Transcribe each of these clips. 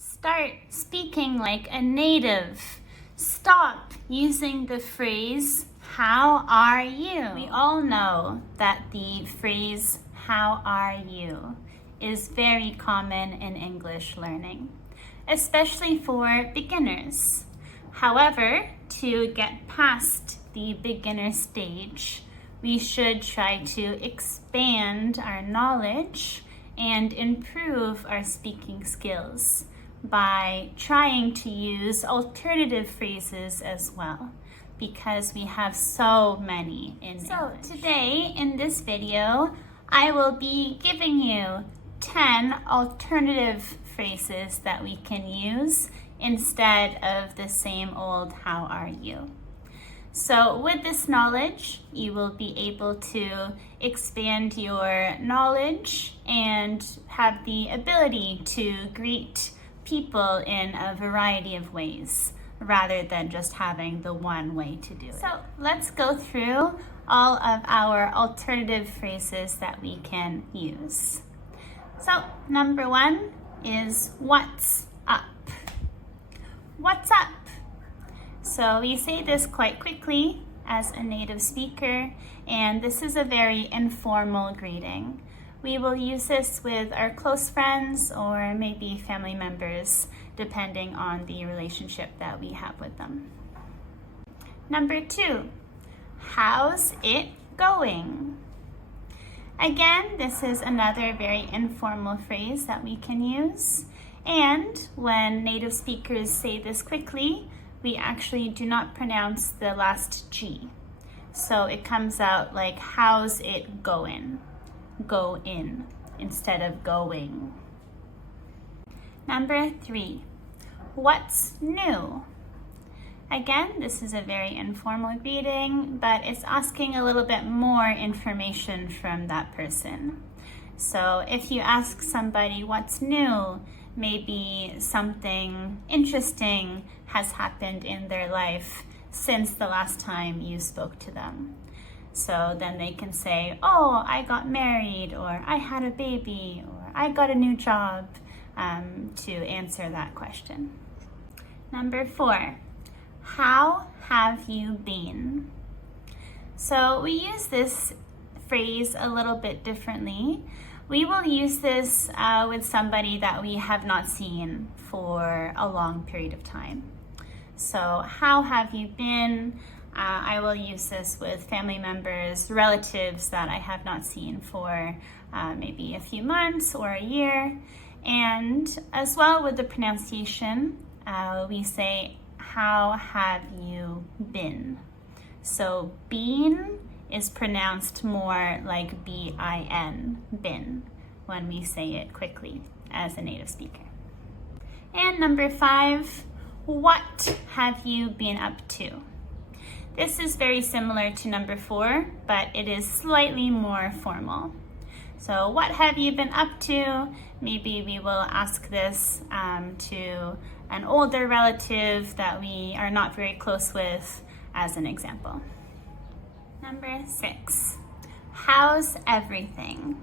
Start speaking like a native. Stop using the phrase, how are you? We all know that the phrase, how are you, is very common in English learning, especially for beginners. However, to get past the beginner stage, we should try to expand our knowledge and improve our speaking skills by trying to use alternative phrases as well, because we have so many in English. So today in this video, I will be giving you 10 alternative phrases that we can use instead of the same old how are you. So with this knowledge, you will be able to expand your knowledge and have the ability to greet people in a variety of ways rather than just having the one way to do it. So let's go through all of our alternative phrases that we can use. So number one is what's up. What's up? So we say this quite quickly as a native speaker, and this is a very informal greeting. We will use this with our close friends or maybe family members, depending on the relationship that we have with them. Number two, how's it going? Again, this is another very informal phrase that we can use. And when native speakers say this quickly, we actually do not pronounce the last G. So it comes out like, how's it going? Go in instead of going. Number three, what's new? Again, this is a very informal greeting, but it's asking a little bit more information from that person. So if you ask somebody what's new, maybe something interesting has happened in their life since the last time you spoke to them. So then they can say, oh, I got married, or I had a baby, or I got a new job, to answer that question. Number four, how have you been? So we use this phrase a little bit differently. We will use this with somebody that we have not seen for a long period of time. So how have you been? I will use this with family members, relatives that I have not seen for maybe a few months or a year. And as well with the pronunciation, we say, how have you been? So been is pronounced more like B-I-N, been, when we say it quickly as a native speaker. And number five, what have you been up to? This is very similar to number four, but it is slightly more formal. So what have you been up to? Maybe we will ask this to an older relative that we are not very close with as an example. Number six, how's everything?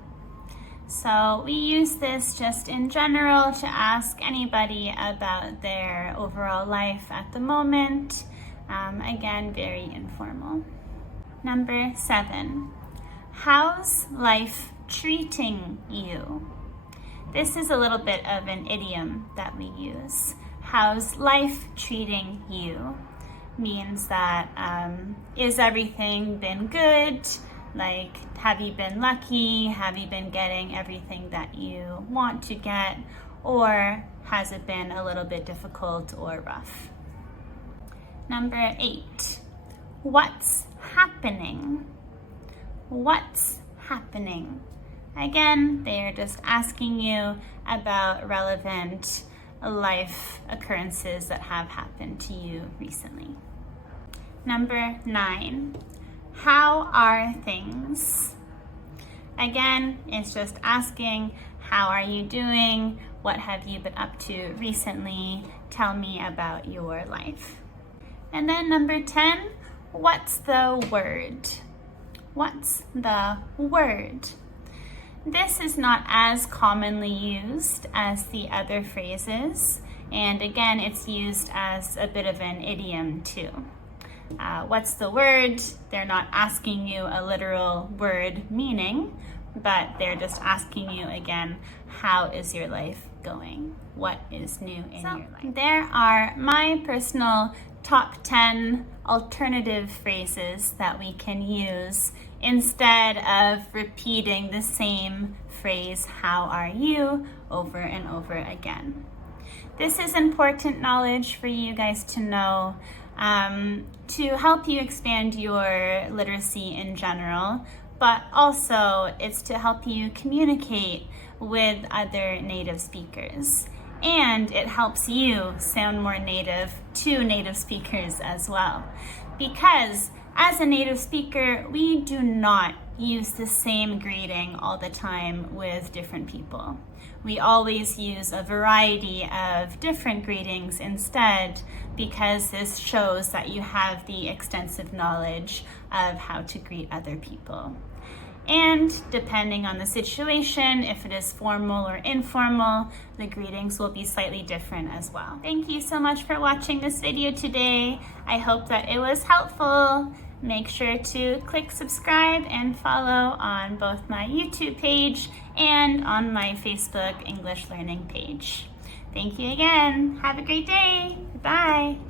So we use this just in general to ask anybody about their overall life at the moment. Again, very informal. Number seven, how's life treating you? This is a little bit of an idiom that we use. How's life treating you? Means that, is everything been good? Like, have you been lucky? Have you been getting everything that you want to get? Or has it been a little bit difficult or rough? Number eight, what's happening? What's happening? Again, they're just asking you about relevant life occurrences that have happened to you recently. Number nine, how are things? Again, it's just asking, how are you doing? What have you been up to recently? Tell me about your life. And then number 10, what's the word? What's the word? This is not as commonly used as the other phrases, And again, it's used as a bit of an idiom too. What's the word? They're not asking you a literal word meaning, but they're just asking you again, how is your life going? What is new in your life? There are my personal top 10 alternative phrases that we can use instead of repeating the same phrase, how are you, over and over again. This is important knowledge for you guys to know to help you expand your literacy in general, but also it's to help you communicate with other native speakers. And it helps you sound more native to native speakers as well. Because as a native speaker, we do not use the same greeting all the time with different people. We always use a variety of different greetings instead, because this shows that you have the extensive knowledge of how to greet other people. And depending on the situation, if it is formal or informal, the greetings will be slightly different as well. Thank you so much for watching this video today. I hope that it was helpful. Make sure to click subscribe and follow on both my YouTube page and on my Facebook English learning page. Thank you again. Have a great day. Bye.